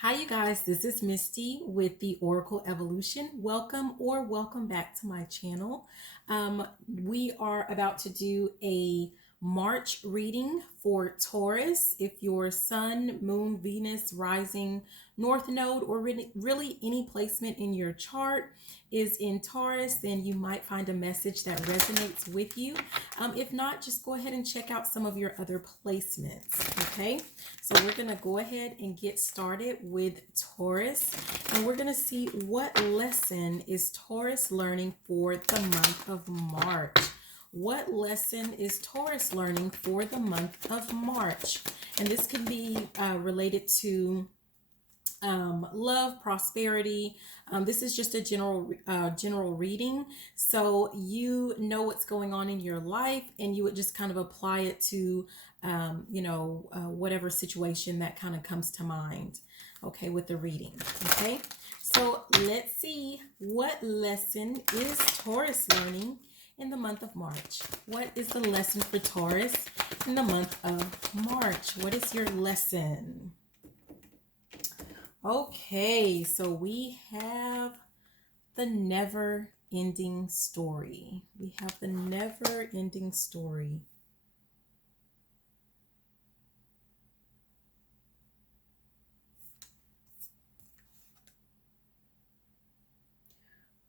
Hi, you guys. This is Misty with the Oracle Evolution. Welcome back to my channel. We are about to do a March reading for Taurus. If your Sun, Moon, Venus, Rising, North Node, or really any placement in your chart is in Taurus, then you might find a message that resonates with you. If not, just go ahead and check out some of your other placements, okay? So we're going to go ahead and get started with Taurus, and we're going to see what lesson is Taurus learning for the month of March. What lesson is Taurus learning for the month of March? And this can be related to love, prosperity. This is just a general reading, so you know what's going on in your life, and you would just kind of apply it to whatever situation that kind of comes to mind, okay, with the reading. Okay, so let's see, what lesson is Taurus learning in the month of March? What is the lesson for Taurus in the month of March? What is your lesson? Okay, so we have the never-ending story. We have the never-ending story.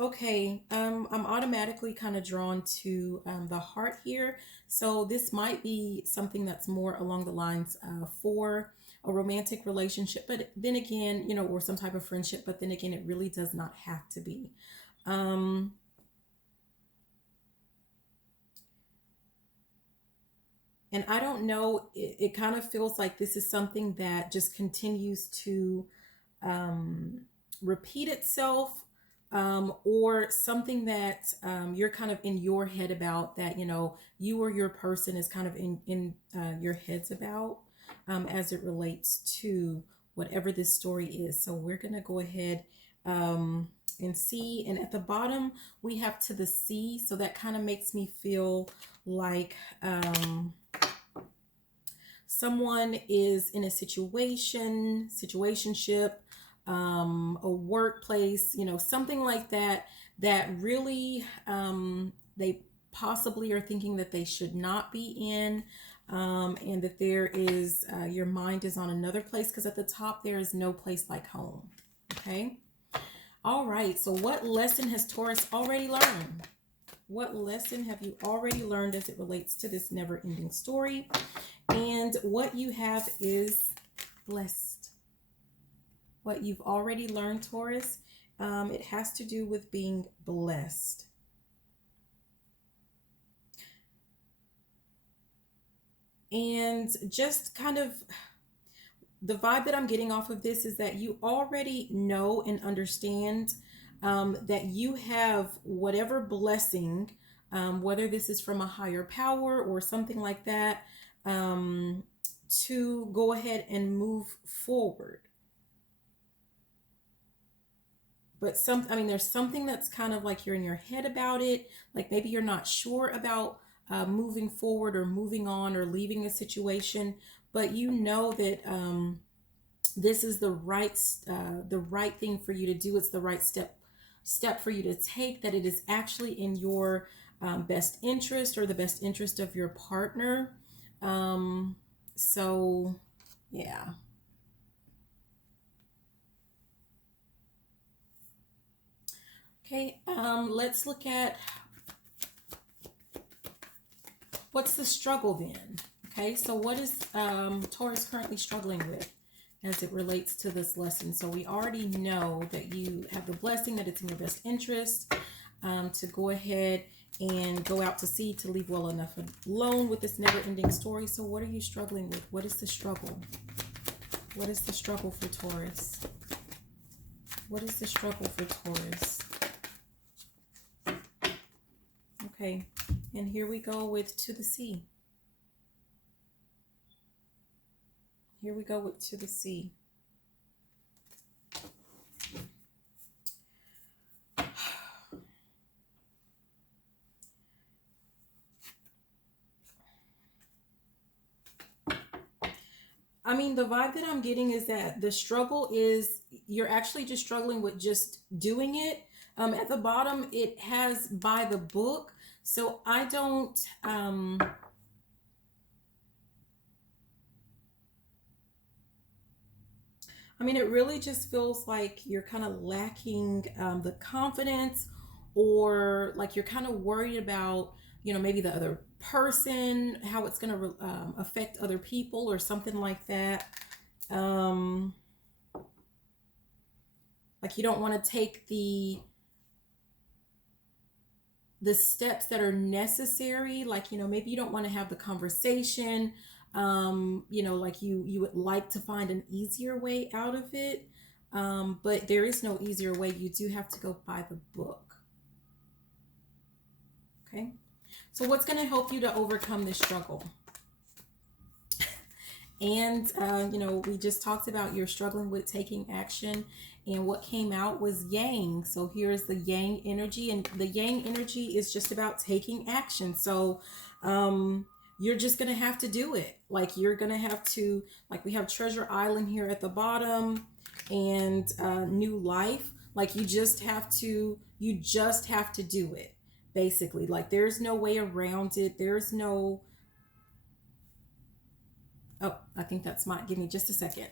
Okay, I'm automatically kind of drawn to the heart here. So this might be something that's more along the lines for a romantic relationship, but then again, or some type of friendship, but then again, it really does not have to be. And I don't know, it kind of feels like this is something that just continues to repeat itself, or something that you're kind of in your head about, that you or your person is kind of in your heads about, as it relates to whatever this story is. So we're gonna go ahead and see. And at the bottom we have to the sea, so that kind of makes me feel like someone is in a situationship, a workplace, something like that, that really they possibly are thinking that they should not be in, and that there is, your mind is on another place, because at the top there is no place like home. Okay. All right. So what lesson has Taurus already learned? What lesson have you already learned as it relates to this never-ending story? And what you have is blessed. What you've already learned, Taurus, it has to do with being blessed. And just kind of the vibe that I'm getting off of this is that you already know and understand that you have whatever blessing, whether this is from a higher power or something like that, to go ahead and move forward. But there's something that's kind of like you're in your head about it. Like maybe you're not sure about moving forward or moving on or leaving a situation, but you know that this is the right thing for you to do. It's the right step for you to take. That it is actually in your best interest, or the best interest of your partner. So yeah. Okay, let's look at what's the struggle then. Okay, so what is Taurus currently struggling with as it relates to this lesson? So we already know that you have the blessing, that it's in your best interest to go ahead and go out to sea, to leave well enough alone with this never-ending story. So what are you struggling with? What is the struggle? What is the struggle for Taurus? What is the struggle for Taurus? Okay, and here we go with to the sea. Here we go with to the sea. I mean, the vibe that I'm getting is that the struggle is you're actually just struggling with just doing it. At the bottom, it has by the book. So I don't, I mean, it really just feels like you're kind of lacking the confidence, or like you're kind of worried about, maybe the other person, how it's going to affect other people or something like that. Um, like you don't want to take the steps that are necessary, like maybe you don't want to have the conversation, like you would like to find an easier way out of it, but there is no easier way. You do have to go by the book. Okay, so what's going to help you to overcome this struggle? And we just talked about you're struggling with taking action, and what came out was yang. So here's the yang energy, and the yang energy is just about taking action. So you're just gonna have to do it. Like you're gonna have to, like we have Treasure Island here at the bottom, and new life. Like you just have to do it, basically. Like there's no way around it. There's no, oh, I think that's mine. Give me just a second.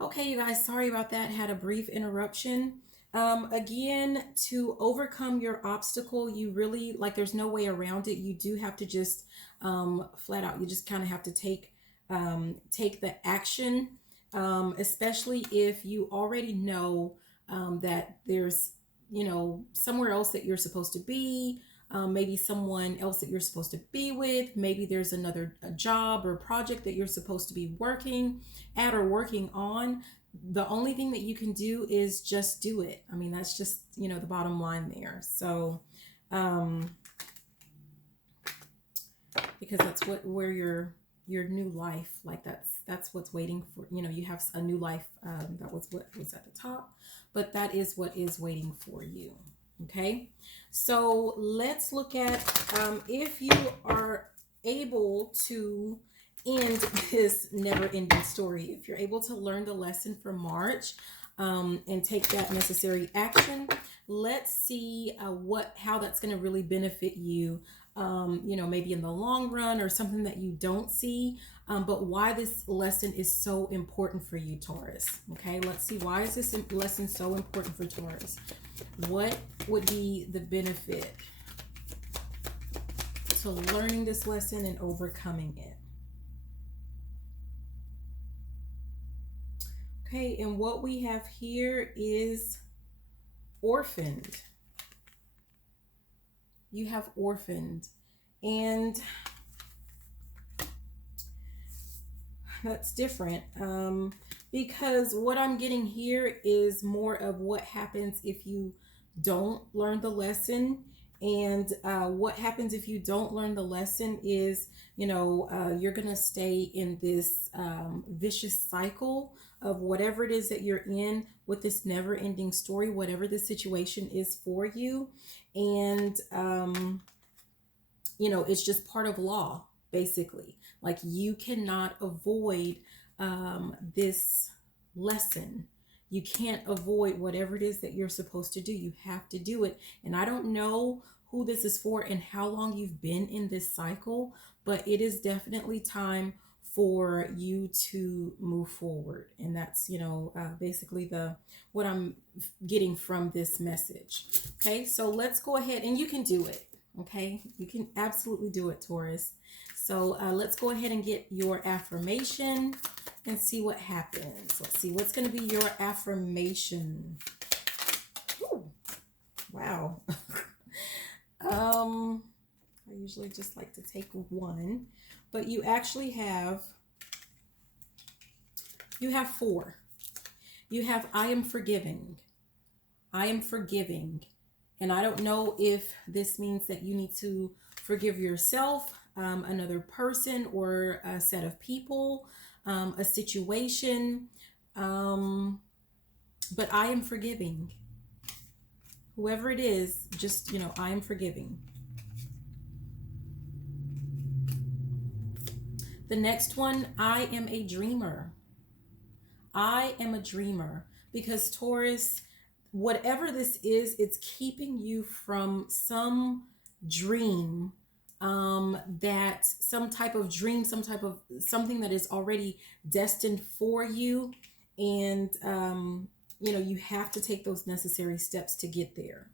Okay, you guys, sorry about that. Had a brief interruption. Again, to overcome your obstacle, you really, like, there's no way around it. You do have to just flat out, you just kind of have to take the action, especially if you already know that there's, somewhere else that you're supposed to be. Maybe someone else that you're supposed to be with. Maybe there's another job or project that you're supposed to be working at or working on. The only thing that you can do is just do it. I mean, that's just, the bottom line there. So, because that's where your new life, like that's what's waiting for, you have a new life. That was what was at the top, but that is what is waiting for you. Okay, so let's look at if you are able to end this never-ending story, if you're able to learn the lesson from March and take that necessary action. Let's see how that's going to really benefit you, maybe in the long run, or something that you don't see, but why this lesson is so important for you, Taurus. Okay, let's see, why is this lesson so important for Taurus? What would be the benefit to learning this lesson and overcoming it? Okay, and what we have here is orphaned. You have orphaned, and that's different, because what I'm getting here is more of what happens if you don't learn the lesson. And what happens if you don't learn the lesson is, you're going to stay in this vicious cycle of whatever it is that you're in with this never-ending story, whatever the situation is for you. And, it's just part of law, basically. Like you cannot avoid this lesson. You can't avoid whatever it is that you're supposed to do. You have to do it. And I don't know who this is for and how long you've been in this cycle, but it is definitely time for you to move forward. And that's, basically what I'm getting from this message. Okay, so let's go ahead, and you can do it. Okay, you can absolutely do it, Taurus. So let's go ahead and get your affirmation and see what happens. Let's see, what's going to be your affirmation? Ooh, wow. I usually just like to take one, but you actually have 4. You have, I am forgiving. I am forgiving. And I don't know if this means that you need to forgive yourself, another person, or a set of people, a situation. But I am forgiving. Whoever it is, just, I am forgiving. The next one, I am a dreamer. I am a dreamer, because Taurus, whatever this is, it's keeping you from some dream, that some type of dream, some type of something that is already destined for you. And, you have to take those necessary steps to get there.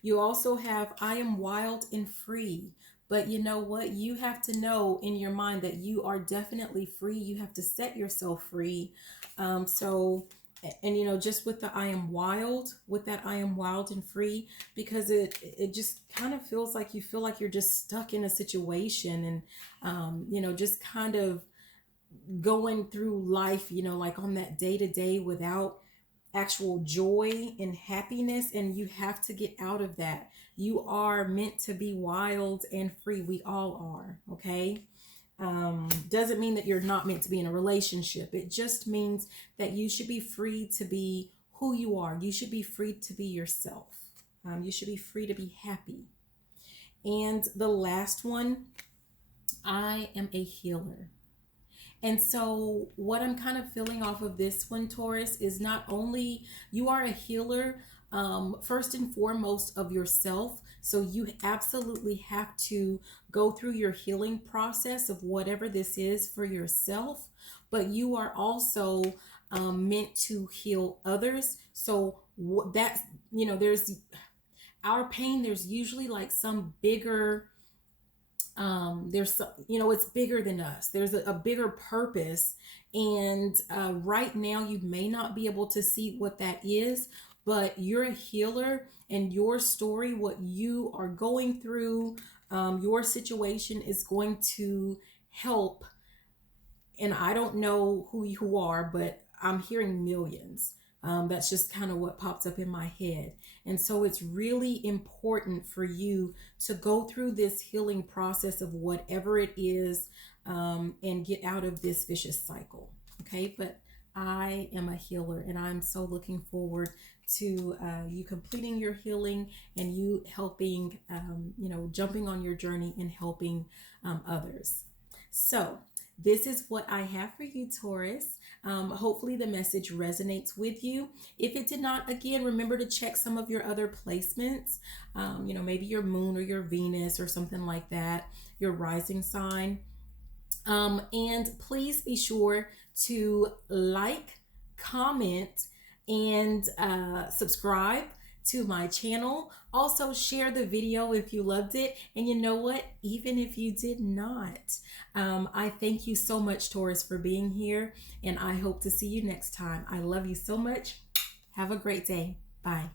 You also have, I am wild and free. But you know what? You have to know in your mind that you are definitely free. You have to set yourself free. Just with the I am wild, with that I am wild and free, because it just kind of feels like you feel like you're just stuck in a situation, and, just kind of going through life, like on that day to day without actual joy and happiness, and you have to get out of that. You are meant to be wild and free. We all are, okay? Doesn't mean that you're not meant to be in a relationship. It just means that you should be free to be who you are. You should be free to be yourself. You should be free to be happy. And the last one, I am a healer. And so what I'm kind of feeling off of this one, Taurus, is not only you are a healer, first and foremost of yourself. So you absolutely have to go through your healing process of whatever this is for yourself, but you are also meant to heal others. So that's, there's our pain, there's usually like some bigger, it's bigger than us. There's a bigger purpose. And right now you may not be able to see what that is, but you're a healer, and your story, what you are going through, your situation is going to help. And I don't know who you are, but I'm hearing millions. That's just kind of what pops up in my head. And so it's really important for you to go through this healing process of whatever it is, and get out of this vicious cycle. Okay, but I am a healer, and I'm so looking forward to you completing your healing, and you helping, jumping on your journey and helping others. So this is what I have for you, Taurus. Hopefully the message resonates with you. If it did not, again, remember to check some of your other placements. Maybe your moon or your Venus or something like that, your rising sign. And please be sure to like, comment, and subscribe to my channel. Also share the video if you loved it. And you know what? Even if you did not, I thank you so much, Taurus, for being here. And I hope to see you next time. I love you so much. Have a great day. Bye.